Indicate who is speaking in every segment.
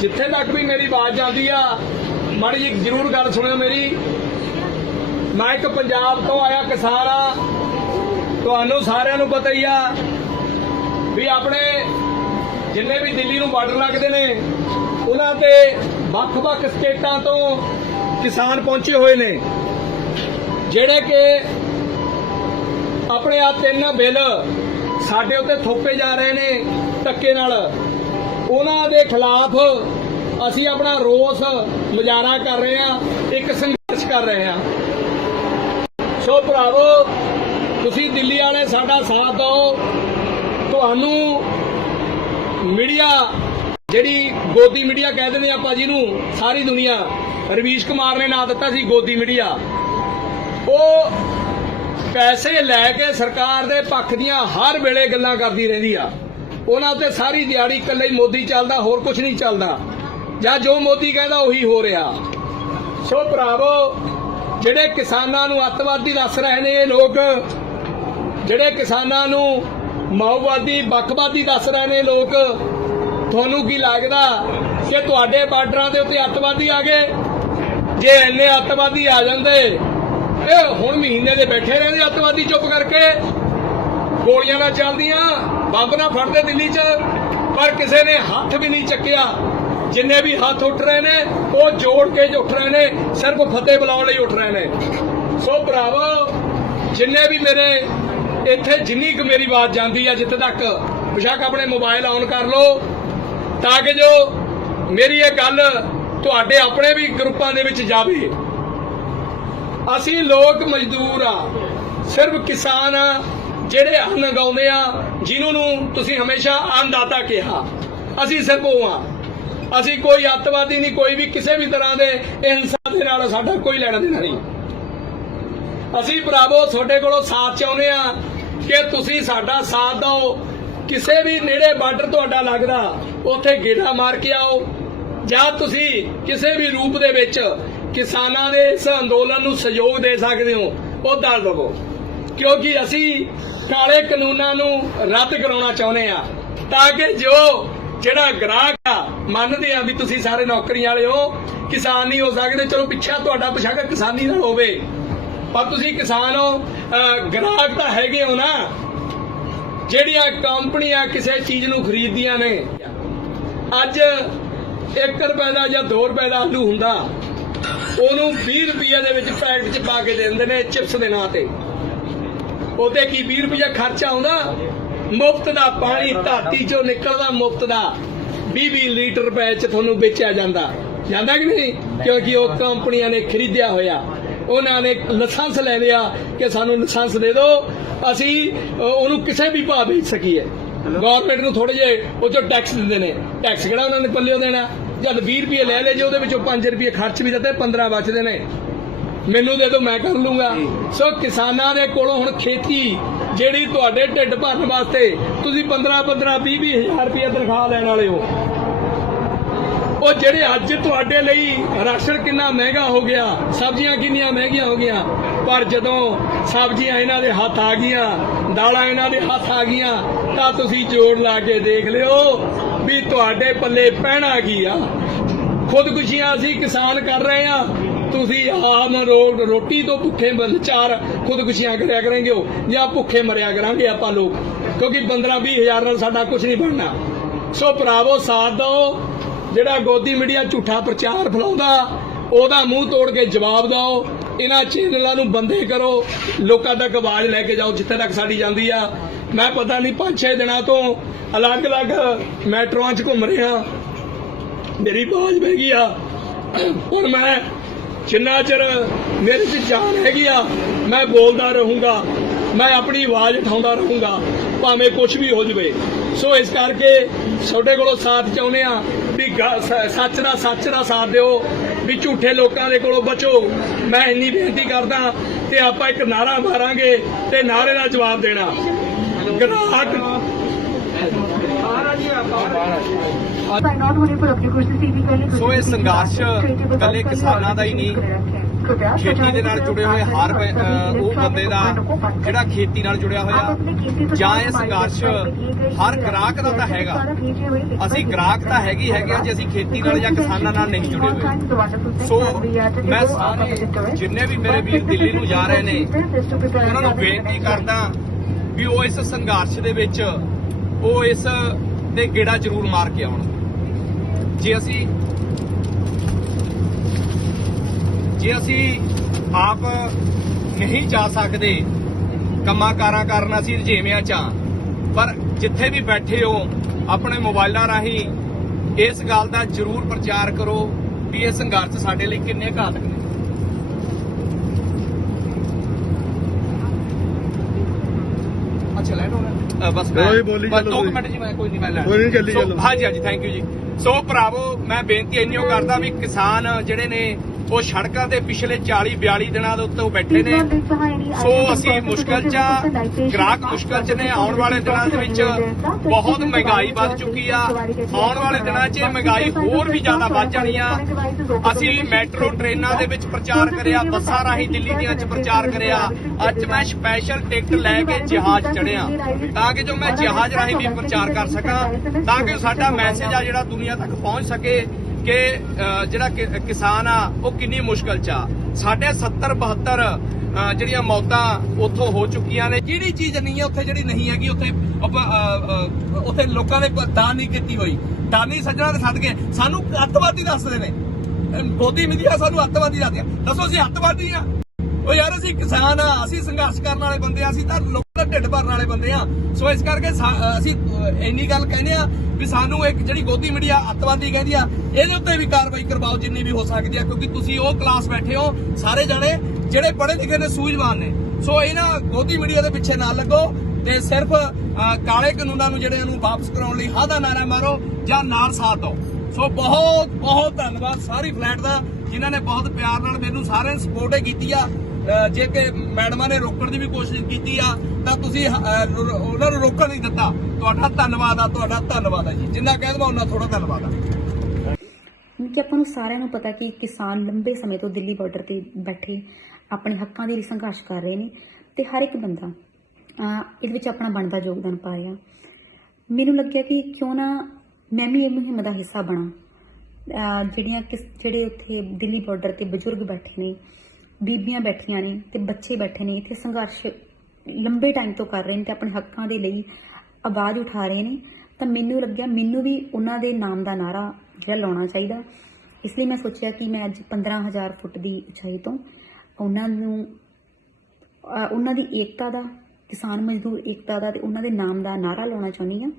Speaker 1: ਜਿੱਥੇ ਤੱਕ ਵੀ ਮੇਰੀ ਆਵਾਜ਼ ਜਾਂਦੀ ਆ, ਮਾੜੀ ਜੀ ਜ਼ਰੂਰ ਗੱਲ ਸੁਣਿਓ ਮੇਰੀ। ਮੈਂ ਇੱਕ ਪੰਜਾਬ ਤੋਂ ਆਇਆ ਕਿਸਾਨ ਆ। ਤੁਹਾਨੂੰ ਸਾਰਿਆਂ ਨੂੰ ਪਤਾ ਹੀ ਆ ਵੀ ਆਪਣੇ ਜਿੰਨੇ ਵੀ ਦਿੱਲੀ ਨੂੰ ਬਾਰਡਰ ਲੱਗਦੇ ਨੇ, ਉਹਨਾਂ ਤੇ ਵੱਖ-ਵੱਖ ਸਟੇਟਾਂ ਤੋਂ ਕਿਸਾਨ ਪਹੁੰਚੇ ਹੋਏ ਨੇ। ਜਿਹੜੇ ਕਿ ਆਪਣੇ ਆ ਤਿੰਨ ਬਿੱਲ ਸਾਡੇ ਉੱਤੇ ਥੋਪੇ ਜਾ ਰਹੇ ਨੇ ਧੱਕੇ ਨਾਲ। ਉਹਨਾਂ ਦੇ ਖਿਲਾਫ ਅਸੀਂ ਆਪਣਾ ਰੋਸ ਮੁਜ਼ਾਹਰਾ ਕਰ ਰਹੇ ਹਾਂ, ਇੱਕ ਸੰਘਰਸ਼ ਕਰ ਰਹੇ ਹਾਂ। ਸੋ ਭਰਾਵੋ, ਤੁਸੀਂ ਦਿੱਲੀ ਵਾਲੇ ਸਾਡਾ ਸਾਥ ਦਿਓ। ਤੁਹਾਨੂੰ ਮੀਡੀਆ, ਜਿਹੜੀ ਗੋਦੀ ਮੀਡੀਆ ਕਹਿ ਦਿੰਦੇ ਆਪਾਂ ਜਿਹਨੂੰ, ਸਾਰੀ ਦੁਨੀਆ, ਰਵੀਸ਼ ਕੁਮਾਰ ਨੇ ਨਾਂ ਦਿੱਤਾ ਸੀ ਗੋਦੀ ਮੀਡੀਆ। ਉਹ ਪੈਸੇ ਲੈ ਕੇ ਸਰਕਾਰ ਦੇ ਪੱਖ ਦੀਆਂ ਹਰ ਵੇਲੇ ਗੱਲਾਂ ਕਰਦੀ ਰਹਿੰਦੀ ਆ। ਉਹਨਾਂ ਤੇ ਸਾਰੀ ਦਿਹਾੜੀ ਇਕੱਲੇ ਹੀ ਮੋਦੀ ਚੱਲਦਾ, ਹੋਰ ਕੁਝ ਨਹੀਂ ਚੱਲਦਾ। ਜਾਂ ਜੋ ਮੋਦੀ ਕਹਿੰਦਾ ਉਹੀ ਹੋ ਰਿਹਾ। ਸੋ ਭਰਾਵੋ, ਜਿਹੜੇ ਕਿਸਾਨਾਂ ਨੂੰ ਅੱਤਵਾਦੀ ਦੱਸ ਰਹੇ ਨੇ ਇਹ ਲੋਕ, ਜਿਹੜੇ ਕਿਸਾਨਾਂ ਨੂੰ ਮਾਓਵਾਦੀ, ਬੱਕਵਾਦੀ ਦੱਸ ਰਹੇ ਨੇ ਲੋਕ, ਤੁਹਾਨੂੰ ਕੀ ਲੱਗਦਾ ਕਿ ਤੁਹਾਡੇ ਬਾਰਡਰਾਂ ਦੇ ਉੱਤੇ ਅੱਤਵਾਦੀ ਆ ਗਏ? ਜੇ ਇੰਨੇ ਅੱਤਵਾਦੀ ਆ ਜਾਂਦੇ ਇਹ ਹੁਣ ਮਹੀਨੇ ਦੇ ਬੈਠੇ ਰਹਿੰਦੇ ਅੱਤਵਾਦੀ ਚੁੱਪ ਕਰਕੇ। ਗੋਲੀਆਂ ਨਾ ਚੱਲਦੀਆਂ, ਬੰਬ ਨਾ ਫੜਦੇ ਦਿੱਲੀ 'ਚ, ਪਰ ਕਿਸੇ ਨੇ ਹੱਥ ਵੀ ਨਹੀਂ ਚੱਕਿਆ। ਜਿੰਨੇ ਵੀ ਹੱਥ ਉੱਠ ਰਹੇ ਨੇ, ਉਹ ਜੋੜ ਕੇ ਜੋ ਉੱਠ ਰਹੇ ਨੇ, ਸਿਰਫ ਫਤਿਹ ਬੁਲਾਉਣ ਲਈ ਉੱਠ ਰਹੇ ਨੇ। ਸੋ ਭਰਾਵੋ, ਜਿੰਨੇ ਵੀ ਮੇਰੇ ਇੱਥੇ ਜਿੰਨੀ ਕੁ ਮੇਰੀ ਆਵਾਜ਼ ਜਾਂਦੀ ਆ ਜਿੱਥੇ ਤੱਕ ਬੇਸ਼ੱਕ ਆਪਣੇ ਮੋਬਾਈਲ ਆਨ ਕਰ ਲਓ, ਤਾਂ ਕਿ ਜੋ ਮੇਰੀ ਇਹ ਗੱਲ ਤੁਹਾਡੇ ਆਪਣੇ ਵੀ ਗਰੁੱਪਾਂ ਦੇ ਵਿੱਚ ਜਾਵੇ। ਅਸੀਂ ਲੋਕ ਮਜ਼ਦੂਰ ਆ, ਸਿਰਫ ਕਿਸਾਨ ਆ ਜਿਹੜੇ ਅੰਨ ਗਾਉਂਦੇ ਆ ਜਿਨ੍ਹਾਂ ਨੂੰ ਤੁਸੀਂ ਹਮੇਸ਼ਾ ਅੰਨਦਾਤਾ ਕਿਹਾ। ਅਸੀਂ ਸਿਰਫ ਉਹ ਆ ਅਸੀਂ ਕੋਈ ਅੱਤਵਾਦੀ ਨਹੀਂ, ਕੋਈ ਵੀ ਕਿਸੇ ਵੀ ਤਰ੍ਹਾਂ ਦੇ ਹਿੰਸਾ ਦੇ ਨਾਲ ਸਾਡਾ ਕੋਈ ਲੈਣਾ ਦੇਣਾ ਨਹੀਂ। ਅਸੀਂ ਭਰਾਵੋ, ਤੁਹਾਡੇ ਕੋਲੋਂ ਸਾਥ ਚਾਹੁੰਦੇ ਆ ਕਿ ਤੁਸੀਂ ਸਾਡਾ ਸਾਥ ਦਿਓ। ਕਿਸੇ ਵੀ ਨੇੜੇ ਬਾਰਡਰ ਤੁਹਾਡਾ ਲੱਗਦਾ, ਉੱਥੇ ਗੇੜਾ ਮਾਰ ਕੇ ਆਓ। ਜਾਂ ਤੁਸੀਂ ਕਿਸੇ ਵੀ ਰੂਪ ਦੇ ਵਿੱਚ ਕਿਸਾਨਾਂ ਦੇ ਇਸ ਅੰਦੋਲਨ ਨੂੰ ਸਹਿਯੋਗ ਦੇ ਸਕਦੇ ਹੋ, ਉਹ ਦਰ ਦਵੋ। ਕਿਉਂਕਿ ਅਸੀਂ ਕਾਲੇ ਕਾਨੂੰਨਾਂ ਨੂੰ ਰੱਦ ਕਰਾਉਣਾ ਚਾਹੁੰਦੇ ਆ ਤਾਂ ਕਿ ਜੋ ਜਿਹੜਾ ਗ੍ਰਾਹਕ ਆ, ਮੰਨਦੇ ਆ ਵੀ ਤੁਸੀਂ ਸਾਰੇ ਨੌਕਰੀਆਂ ਵਾਲੇ ਹੋ, ਕਿਸਾਨ ਨਹੀਂ ਹੋ ਸਕਦੇ, ਚਲੋ ਪਿੱਛਾ ਤੁਹਾਡਾ ਪਛਾਗਾ ਕਿਸਾਨੀ ਨਾਲ ਹੋਵੇ। ਪਰ ਤੁਸੀਂ ਕਿਸਾਨ ਹੋ ਅਹ ਗ੍ਰਾਹਕ ਤਾਂ ਹੈਗੇ ਹੋ ਨਾ। ਜਿਹੜੀਆਂ ਕੰਪਨੀਆਂ ਕਿਸੇ ਚੀਜ਼ ਨੂੰ ਖਰੀਦਦੀਆਂ ਨੇ। ਅੱਜ 1 ਰੁਪਏ ਦਾ ਜਾਂ 2 ਰੁਪਏ ਦਾ ਆਲੂ ਹੁੰਦਾ, ਉਹਨੂੰ 20 ਰੁਪਏ ਦੇ ਵਿੱਚ ਪੈਕਟ 'ਚ ਪਾ ਕੇ ਦੇ ਦਿੰਦੇ ਨੇ ਚਿਪਸ ਦੇ ਨਾਂ ਤੇ। ਉਹਦੇ ਕੀ 20 ਰੁਪਏ ਖਰਚਾ ਆਉਂਦਾ? ਮੁਫਤ ਦਾ ਪਾਣੀ ਧਰਤੀ 'ਚੋਂ ਨਿਕਲਦਾ ਮੁਫਤ ਦਾ। 20-20 ਲੀਟਰ ਰੁਪਏ 'ਚ ਤੁਹਾਨੂੰ ਵੇਚਿਆ ਜਾਂਦਾ। ਜਾਂਦਾ ਕਿ ਨਹੀਂ? ਕਿਉਂਕਿ ਉਹ ਕੰਪਨੀਆਂ ਨੇ ਖਰੀਦਿਆ ਹੋਇਆ। ਉਹਨਾਂ ਨੇ ਲਾਇਸੈਂਸ ਲੈ ਲਿਆ ਕਿ ਸਾਨੂੰ ਲਾਇਸੈਂਸ ਦੇ ਦਿਓ। ਅਸੀਂ ਉਹਨੂੰ ਕਿਸੇ ਵੀ ਭਾਅ ਵੇਚ ਸਕੀਏ। ਗਵਰਨਮੈਂਟ ਨੂੰ ਥੋੜੇ ਜਿਹੇ ਉਹ ਚੋਂ ਟੈਕਸ ਦਿੰਦੇ ਨੇ। ਟੈਕਸ ਕਿਹੜਾ ਉਹਨਾਂ ਨੇ ਪੱਲਿਓ ਦੇਣਾ? ਜਦ 20 ਰੁਪਏ ਲੈ ਲੈ ਜੇ ਉਹਦੇ ਵਿੱਚੋਂ 5 ਰੁਪਏ ਖਰਚ ਵੀ ਦਿੱਤੇ 15 ਬਚਦੇ ਨੇ। ਮੈਨੂੰ ਦੇ ਦਿਓ, ਮੈਂ ਕਰ ਲੂੰਗਾ। ਸੋ ਕਿਸਾਨਾਂ ਦੇ ਕੋਲੋਂ ਹੁਣ ਖੇਤੀ ਜਿਹੜੀ ਤੁਹਾਡੇ ਢਿੱਡ ਭਰਨ ਵਾਸਤੇ ਤੁਸੀਂ 15 15 20 20 ਹਜ਼ਾਰ ਰੁਪਏ ਤਨਖਾਹ ਲੈਣ ਵਾਲੇ ਹੋ। ਉਹ ਜਿਹੜੇ ਅੱਜ ਤੁਹਾਡੇ ਲਈ ਰਾਸ਼ਨ ਕਿੰਨਾ ਮਹਿੰਗਾ ਹੋ ਗਿਆ, ਸਬਜ਼ੀਆਂ ਕਿੰਨੀਆਂ ਮਹਿੰਗੀਆਂ ਹੋ ਗਈਆਂ, ਪਰ ਜਦੋਂ ਸਬਜ਼ੀਆਂ ਇਹਨਾਂ ਦੇ ਹੱਥ ਆ ਗਈਆਂ, ਦਾਲਾਂ ਇਹਨਾਂ ਦੇ ਹੱਥ ਆ ਗਈਆਂ, ਤਾਂ ਤੁਸੀਂ ਜੋੜ ਲਾ ਕੇ ਦੇਖ ਲਿਓ ਵੀ ਤੁਹਾਡੇ ਪੱਲੇ ਪਹਿਣਾ ਕੀ ਆ। ਖੁਦਕੁਸ਼ੀਆਂ ਅਸੀਂ ਕਿਸਾਨ ਕਰ ਰਹੇ ਆ ਤੁਸੀਂ ਆਮ ਰੋ- ਰੋਟੀ ਤੋਂ ਭੁੱਖੇ ਬੰਦ ਚਾਰ ਖੁਦਕੁਸ਼ੀਆਂ ਕਰਿਆ ਕਰਾਂਗੇ ਹੋ ਜਾਂ ਭੁੱਖੇ ਮਰਿਆ ਕਰਾਂਗੇ ਆਪਾਂ ਲੋਕ, ਕਿਉਂਕਿ 15 20 ਹਜ਼ਾਰ ਨਾਲ ਸਾਡਾ ਕੁਝ ਨਹੀਂ ਬਣਨਾ। ਸੋ ਭਰਾਵੋ, ਸਾਥ ਦਿਓ, ਜਿਹੜਾ ਗੋਦੀ ਮੀਡੀਆ ਝੂਠਾ ਪ੍ਰਚਾਰ ਫੈਲਾਉਂਦਾ, ਉਹਦਾ ਮੂੰਹ ਤੋੜ ਕੇ ਜਵਾਬ ਦਿਓ, ਇਹਨਾਂ ਚੈਨਲਾਂ ਨੂੰ ਬੰਦੇ ਕਰੋ, ਲੋਕਾਂ ਤੱਕ ਆਵਾਜ਼ ਲੈ ਕੇ ਜਾਓ, ਜਿੱਥੇ ਤੱਕ ਸਾਡੀ ਜਾਂਦੀ ਆ। ਮੈਂ ਪਤਾ ਨਹੀਂ 5-6 ਦਿਨਾਂ ਤੋਂ ਅਲੱਗ-ਅਲੱਗ ਮੈਟਰੋਆਂ 'ਚ ਘੁੰਮ ਰਿਹਾ, ਮੇਰੀ ਆਵਾਜ਼ ਬਹਿ ਗਈ ਆ। ਹੁਣ ਮੈਂ ਜਿੰਨਾ ਚਿਰ ਮੇਰੇ 'ਚ ਜਾਨ ਹੈਗੀ ਆ, ਮੈਂ ਬੋਲਦਾ ਰਹੂੰਗਾ, ਮੈਂ ਆਪਣੀ ਆਵਾਜ਼ ਉਠਾਉਂਦਾ ਰਹੂੰਗਾ, ਭਾਵੇਂ ਕੁਝ ਵੀ ਹੋ ਜਵੇ। ਸੋ ਇਸ ਕਰਕੇ ਤੁਹਾਡੇ ਕੋਲੋਂ ਸਾਥ ਚਾਹੁੰਦੇ ਆ ਵੀ ਗ- ਸੱਚ ਦਾ ਸੱਚ ਦਾ ਸਾਥ ਦਿਓ, ਵੀ ਝੂਠੇ ਲੋਕਾਂ ਦੇ ਕੋਲੋਂ ਬਚੋ। ਮੈਂ ਇੰਨੀ ਬੇਨਤੀ ਕਰਦਾ ਤੇ ਆਪਾਂ ਇੱਕ ਨਾਰਾ ਮਾਰਾਂਗੇ ਤੇ ਨਾਰੇ ਦਾ ਜਵਾਬ ਦੇਣਾ। ਗ੍ਰਾਹਕ
Speaker 2: ਸਾਈਨ ਆਊਟ ਹੋਣੇ ਪਰ ਆਪਣੇ ਕੁਝ ਸੀਵੀ ਕਰਨੇ
Speaker 3: ਸੋ ਇਹ ਸੰਘਰਸ਼ ਕਿਸਾਨਾਂ ਦਾ ਹੀ ਨਹੀਂ,
Speaker 2: ਖੇਤੀ ਦੇ ਨਾਲ ਜੁੜੇ ਹੋਏ ਹਰ ਉਹ ਬੰਦੇ ਦਾ ਜਿਹੜਾ ਖੇਤੀ ਨਾਲ ਜੁੜਿਆ ਹੋਇਆ ਜਾਂ ਇਹ ਸੰਘਰਸ਼ ਹਰ ਗ੍ਰਾਹਕ ਦਾ ਤਾਂ ਹੈਗਾ। ਅਸੀਂ ਗ੍ਰਾਹਕ ਤਾਂ ਹੈਗੇ ਹੈਗੇ ਜੇ ਅਸੀਂ ਖੇਤੀ ਨਾਲ ਜਾਂ ਕਿਸਾਨਾਂ ਨਾਲ ਨਹੀਂ ਜੁੜੇ ਹੋਏ। ਸੋ ਮੈਂ ਸਾਰੇ ਜਿੰਨੇ ਵੀ ਮੇਰੇ ਵੀਰ ਦਿੱਲੀ ਨੂੰ ਜਾ ਰਹੇ ਨੇ ਉਹਨਾਂ ਨੂੰ ਬੇਨਤੀ ਕਰਦਾ ਵੀ ਉਹ ਇਸ ਸੰਘਰਸ਼ ਦੇ ਵਿੱਚ ਉਹ ਇਸ ਤੇ ਗੇੜਾ ਜ਼ਰੂਰ ਮਾਰ ਕੇ ਆਉਣ ਜੇ ਅਸੀਂ ਜੇ ਅਸੀਂ ਆਪ ਨਹੀਂ ਜਾ ਸਕਦੇ, ਕੰਮਾਂ ਕਾਰਾਂ ਕਰਨ ਅਸੀਂ ਰਜੇਵਿਆਂ ਚ ਹਾਂ। ਪਰ ਜਿੱਥੇ ਵੀ ਬੈਠੇ ਹੋ, ਆਪਣੇ ਮੋਬਾਈਲਾਂ ਰਾਹੀਂ ਇਸ ਗੱਲ ਦਾ ਜ਼ਰੂਰ ਪ੍ਰਚਾਰ ਕਰੋ ਵੀ ਇਹ ਸੰਘਰਸ਼ ਸਾਡੇ ਲਈ ਕਿੰਨੇ ਘਾਤਕ ਨੇ ਹੋਣਾ ਬਸ ਮੈਂ
Speaker 3: ਕੋਈ ਬੋਲੀ
Speaker 2: ਬਸ
Speaker 3: ਚੱਲੋ ਤੁਸੀਂ।
Speaker 2: ਮਿੰਟ ਜੀ ਮੈਂ ਕੋਈ ਨਹੀਂ ਮੈਂ ਲੈਣਾ
Speaker 3: ਕੋਈ ਨਹੀਂ, ਚੱਲੀ ਚੱਲੋ।
Speaker 2: ਹਾਂਜੀ ਹਾਂਜੀ ਥੈਂਕ ਯੂ ਜੀ ਸੋ ਭਰਾਵੋ ਮੈਂ ਬੇਨਤੀ ਇੰਨੀਓ ਕਰਦਾ ਵੀ ਕਿਸਾਨ ਜਿਹੜੇ ਨੇ ਉਹ ਸੜਕਾਂ ਤੇ ਪਿਛਲੇ 40 42 ਦਿਨਾਂ ਦੇ ਉੱਤੇ ਉਹ ਬੈਠੇ ਨੇ। ਸੋ ਅਸੀਂ ਮੁਸ਼ਕਲ ਚ ਗ੍ਰਾਹਕ ਮੁਸ਼ਕਲ ਚ ਨੇ ਆਉਣ ਵਾਲੇ ਦਿਨਾਂ ਦੇ ਵਿੱਚ ਬਹੁਤ ਮਹਿੰਗਾਈ ਵੱਧ ਚੁੱਕੀ ਆ। ਆਉਣ ਵਾਲੇ ਦਿਨਾਂ 'ਚ ਇਹ ਮਹਿੰਗਾਈ ਹੋਰ ਵੀ ਜ਼ਿਆਦਾ ਵੱਧ ਜਾਣੀ ਆ। ਅਸੀਂ ਮੈਟਰੋ ਟ੍ਰੇਨਾਂ ਦੇ ਵਿੱਚ ਪ੍ਰਚਾਰ ਕਰਿਆ ਬੱਸਾਂ ਰਾਹੀਂ ਦਿੱਲੀ ਦੀਆਂ 'ਚ ਪ੍ਰਚਾਰ ਕਰਿਆ। ਅੱਜ ਮੈਂ ਸਪੈਸ਼ਲ ਟਿਕਟ ਲੈ ਕੇ ਜਹਾਜ਼ ਚੜਿਆ ਤਾਂ ਕਿ ਜੋ ਮੈਂ ਜਹਾਜ਼ ਰਾਹੀਂ ਵੀ ਪ੍ਰਚਾਰ ਕਰ ਸਕਾਂ ਤਾਂ ਕਿ ਸਾਡਾ ਮੈਸੇਜ ਆ ਜਿਹੜਾ ਦੁਨੀਆ ਤੱਕ ਪਹੁੰਚ ਸਕੇ। ਕਿ ਜਿਹੜਾ ਕਿਸਾਨ ਆ, ਉਹ ਕਿੰਨੀ ਮੁਸ਼ਕਲ 'ਚ ਆ। ਸਾਡੇ 70 72 ਜਿਹੜੀਆਂ ਮੌਤਾਂ ਉੱਥੋਂ ਹੋ ਚੁੱਕੀਆਂ ਨੇ। ਜਿਹੜੀ ਚੀਜ਼ ਨਹੀਂ ਹੈ ਉੱਥੇ ਜਿਹੜੀ ਨਹੀਂ ਹੈਗੀ, ਉੱਥੇ ਉੱਥੇ ਲੋਕਾਂ ਨੇ ਦਾਨ ਨਹੀਂ ਕੀਤੀ ਹੋਈ। ਦਾਨੀ ਸੱਜਣਾ ਦੇ ਸੱਦ ਕੇ ਸਾਨੂੰ ਅੱਤਵਾਦੀ ਦੱਸਦੇ ਨੇ। ਮੋਦੀ ਮੀਡੀਆ ਸਾਨੂੰ ਅੱਤਵਾਦੀ ਦੱਸਦੇ ਦੱਸੋ, ਅਸੀਂ ਅੱਤਵਾਦੀ ਆ? ਉਹ ਯਾਰ, ਅਸੀਂ ਕਿਸਾਨ ਆ, ਅਸੀਂ ਸੰਘਰਸ਼ ਕਰਨ ਵਾਲੇ ਬੰਦੇ ਆ, ਅਸੀਂ ਤਾਂ ਲੋਕਾਂ ਢਿੱਡ ਭਰਨ ਵਾਲੇ ਬੰਦੇ ਆ। ਸੋ ਇਸ ਕਰਕੇ ਅਸੀਂ ਇੰਨੀ ਗੱਲ ਕਹਿੰਦੇ ਆ ਵੀ ਸਾਨੂੰ ਇੱਕ ਜਿਹੜੀ ਗੋਦੀ ਮੀਡੀਆ ਅੱਤਵਾਦੀ ਕਹਿੰਦੀ ਆ, ਇਹਦੇ ਉੱਤੇ ਵੀ ਕਾਰਵਾਈ ਕਰਵਾਓ ਜਿੰਨੀ ਵੀ ਹੋ ਸਕਦੀ ਆ, ਕਿਉਂਕਿ ਤੁਸੀਂ ਉਹ ਕਲਾਸ ਬੈਠੇ ਹੋ, ਸਾਰੇ ਜਣੇ ਜਿਹੜੇ ਪੜ੍ਹੇ ਲਿਖੇ ਨੇ ਸੂਝਵਾਨ ਨੇ। ਸੋ ਇਹਨਾਂ ਗੋਦੀ ਮੀਡੀਆ ਦੇ ਪਿੱਛੇ ਨਾ ਲੱਗੋ ਤੇ ਸਿਰਫ ਕਾਲੇ ਕਾਨੂੰਨਾਂ ਨੂੰ ਜਿਹੜੇ ਨੂੰ ਵਾਪਸ ਕਰਾਉਣ ਲਈ ਹਾਂ ਨਾਰਾ ਮਾਰੋ ਜਾਂ ਨਾਲ ਸਾਥ ਦਿਓ। ਸੋ ਬਹੁਤ ਬਹੁਤ ਧੰਨਵਾਦ ਸਾਰੀ ਫਲੈਟ ਦਾ, ਜਿਨ੍ਹਾਂ ਨੇ ਬਹੁਤ ਪਿਆਰ ਨਾਲ ਮੈਨੂੰ ਸਾਰਿਆਂ ਨੇ ਸਪੋਰਟ ਕੀਤੀ ਆ। ਜੇ ਕਿ ਮੈਡਮਾਂ ਨੇ ਰੋਕਣ ਦੀ ਵੀ ਕੋਸ਼ਿਸ਼ ਕੀਤੀ ਆ, ਤਾਂ ਤੁਸੀਂ ਉਹਨਾਂ ਨੂੰ ਰੋਕਣ ਨਹੀਂ ਦਿੱਤਾ। ਤੁਹਾਡਾ ਧੰਨਵਾਦ ਆ, ਤੁਹਾਡਾ ਧੰਨਵਾਦ ਆ ਜੀ। ਜਿੰਨਾ ਕਹਿ ਦਵਾਂ ਉਹਨਾਂ ਥੋੜਾ ਧੰਨਵਾਦ ਆ।
Speaker 4: ਕਿ ਆਪਾਂ ਨੂੰ ਸਾਰਿਆਂ ਨੂੰ ਪਤਾ ਕਿ ਕਿਸਾਨ ਲੰਬੇ ਸਮੇਂ ਤੋਂ ਦਿੱਲੀ ਬਾਰਡਰ ਤੇ ਬੈਠੇ, ਆਪਣੇ ਹੱਕਾਂ ਦੇ ਲਈ ਸੰਘਰਸ਼ ਕਰ ਰਹੇ ਨੇ, ਤੇ ਹਰ ਇੱਕ ਬੰਦਾ ਇਹਦੇ ਵਿੱਚ ਆਪਣਾ ਬਣਦਾ ਯੋਗਦਾਨ ਪਾ ਰਿਹਾ। ਮੈਨੂੰ ਲੱਗਿਆ ਕਿ ਕਿਉਂ ਨਾ ਮੈਂ ਵੀ ਇਹ ਮੁਹਿੰਮ ਦਾ ਹਿੱਸਾ ਬਣਾ। ਜਿਹੜੀਆਂ ਜਿਹੜੇ ਉੱਥੇ ਦਿੱਲੀ ਬਾਰਡਰ ਤੇ ਬਜ਼ੁਰਗ ਬੈਠੇ ਨੇ ਬੀਬੀਆਂ ਬੈਠੀਆਂ ਨੇ ਤੇ ਬੱਚੇ ਬੈਠੇ ਨੇ, ਇੱਥੇ ਸੰਘਰਸ਼ ਲੰਬੇ ਟਾਈਮ ਤੋਂ ਕਰ ਰਹੇ ਨੇ ਤੇ ਆਪਣੇ ਹੱਕਾਂ ਦੇ ਲਈ ਆਵਾਜ਼ ਉਠਾ ਰਹੇ ਨੇ। ਤਾਂ ਮੈਨੂੰ ਲੱਗਿਆ ਮੈਨੂੰ ਵੀ ਉਹਨਾਂ ਦੇ ਨਾਮ ਦਾ ਨਾਰਾ ਜਿਹੜਾ ਲਾਉਣਾ ਚਾਹੀਦਾ। ਇਸ ਲਈ ਮੈਂ ਸੋਚਿਆ ਕਿ ਮੈਂ ਅੱਜ 15000 ਫੁੱਟ ਦੀ ਉਚਾਈ ਤੋਂ ਉਹਨਾਂ ਨੂੰ ਉਹਨਾਂ ਦੀ ਏਕਤਾ ਦਾ, ਕਿਸਾਨ ਮਜ਼ਦੂਰ ਏਕਤਾ ਦਾ ਤੇ ਉਹਨਾਂ ਦੇ ਨਾਮ ਦਾ ਨਾਰਾ ਲਾਉਣਾ ਚਾਹੁੰਦੀ ਹਾਂ।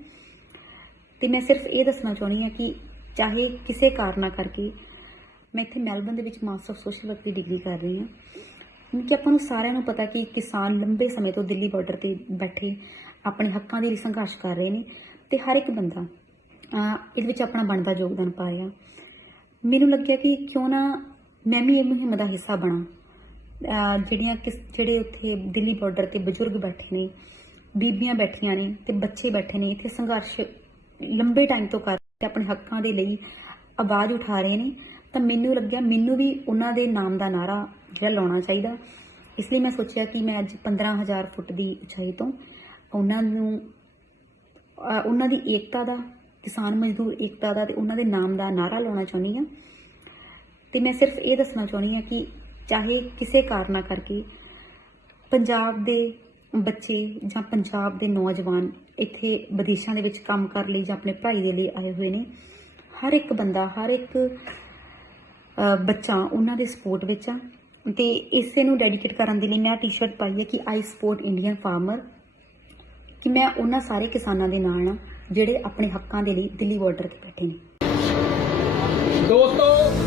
Speaker 4: ਤੇ ਮੈਂ ਸਿਰਫ ਇਹ ਦੱਸਣਾ ਚਾਹੁੰਦੀ ਹਾਂ ਕਿ ਚਾਹੇ ਕਿਸੇ ਕਾਰਨਾ ਕਰਕੇ ਮੈਂ ਇੱਥੇ ਮੈਲਬਨ ਦੇ ਵਿੱਚ ਮਾਸਟਰ ਆਫ ਸੋਸ਼ਲ ਵਰਕ ਦੀ ਡਿਗਰੀ ਕਰ ਰਹੀ ਹਾਂ। ਕਿਉਂਕਿ ਆਪਾਂ ਨੂੰ ਸਾਰਿਆਂ ਨੂੰ ਪਤਾ ਕਿ ਕਿਸਾਨ ਲੰਬੇ ਸਮੇਂ ਤੋਂ ਦਿੱਲੀ ਬਾਰਡਰ ਤੇ ਬੈਠੇ, ਆਪਣੇ ਹੱਕਾਂ ਦੇ ਲਈ ਸੰਘਰਸ਼ ਕਰ ਰਹੇ ਨੇ ਤੇ ਹਰ ਇੱਕ ਬੰਦਾ ਇਹਦੇ ਵਿੱਚ ਆਪਣਾ ਬਣਦਾ ਯੋਗਦਾਨ ਪਾ ਰਿਹਾ। ਮੈਨੂੰ ਲੱਗਿਆ ਕਿ ਕਿਉਂ ਨਾ ਮੈਂ ਵੀ ਇਹ ਮੁਹਿੰਮ ਦਾ ਹਿੱਸਾ ਬਣਾ। ਜਿਹੜੀਆਂ ਕਿਸ, ਜਿਹੜੇ ਉੱਥੇ ਦਿੱਲੀ ਬਾਰਡਰ ਤੇ ਬਜ਼ੁਰਗ ਬੈਠੇ ਨੇ, ਬੀਬੀਆਂ ਬੈਠੀਆਂ ਨੇ ਤੇ ਬੱਚੇ ਬੈਠੇ ਨੇ, ਇੱਥੇ ਸੰਘਰਸ਼ ਲੰਬੇ ਟਾਈਮ ਤੋਂ ਕਰ ਕੇ ਆਪਣੇ ਹੱਕਾਂ ਦੇ ਲਈ ਆਵਾਜ਼ ਉਠਾ ਰਹੇ ਨੇ। ਤਾਂ ਮੈਨੂੰ ਲੱਗਿਆ ਮੈਨੂੰ ਵੀ ਉਹਨਾਂ ਦੇ ਨਾਮ ਦਾ ਨਾਰਾ ਜਿਹੜਾ ਲਾਉਣਾ ਚਾਹੀਦਾ। ਇਸ ਲਈ ਮੈਂ ਸੋਚਿਆ ਕਿ ਮੈਂ ਅੱਜ 15000 ਫੁੱਟ ਦੀ ਉਚਾਈ ਤੋਂ ਉਹਨਾਂ ਨੂੰ ਉਹਨਾਂ ਦੀ ਏਕਤਾ ਦਾ, ਕਿਸਾਨ ਮਜ਼ਦੂਰ ਏਕਤਾ ਦਾ ਤੇ ਉਹਨਾਂ ਦੇ ਨਾਮ ਦਾ ਨਾਰਾ ਲਾਉਣਾ ਚਾਹੁੰਦੀ ਹਾਂ। ਤੇ ਮੈਂ ਸਿਰਫ ਇਹ ਦੱਸਣਾ ਚਾਹੁੰਦੀ ਹਾਂ ਕਿ ਚਾਹੇ ਕਿਸੇ ਕਾਰਨਾ ਕਰਕੇ ਪੰਜਾਬ ਦੇ ਬੱਚੇ ਜਾਂ ਪੰਜਾਬ ਦੇ ਨੌਜਵਾਨ ਇੱਥੇ ਵਿਦੇਸ਼ਾਂ ਦੇ ਵਿੱਚ ਕੰਮ ਕਰਨ ਲਈ ਜਾਂ ਆਪਣੇ ਪੜ੍ਹਾਈ ਦੇ ਲਈ ਆਏ ਹੋਏ ਨੇ, ਹਰ ਇੱਕ ਬੰਦਾ, ਹਰ ਇੱਕ ਬੱਚਾ ਉਹਨਾਂ ਦੇ ਸਪੋਰਟ ਵਿੱਚ ਆ। ਤੇ ਇਸੇ ਨੂੰ ਡੈਡੀਕੇਟ ਕਰਨ ਦੇ ਲਈ ਮੈਂ ਟੀ-ਸ਼ਰਟ ਪਾਈ ਹੈ ਕਿ ਆਈ ਸਪੋਰਟ ਇੰਡੀਅਨ ਫਾਰਮਰ ਕਿ ਮੈਂ ਉਹਨਾਂ ਸਾਰੇ ਕਿਸਾਨਾਂ ਦੇ ਨਾਲ ਆ ਜਿਹੜੇ ਆਪਣੇ ਹੱਕਾਂ ਦੇ ਲਈ ਦਿੱਲੀ ਬਾਰਡਰ ਤੇ ਬੈਠੇ ਨੇ।
Speaker 1: ਦੋਸਤੋ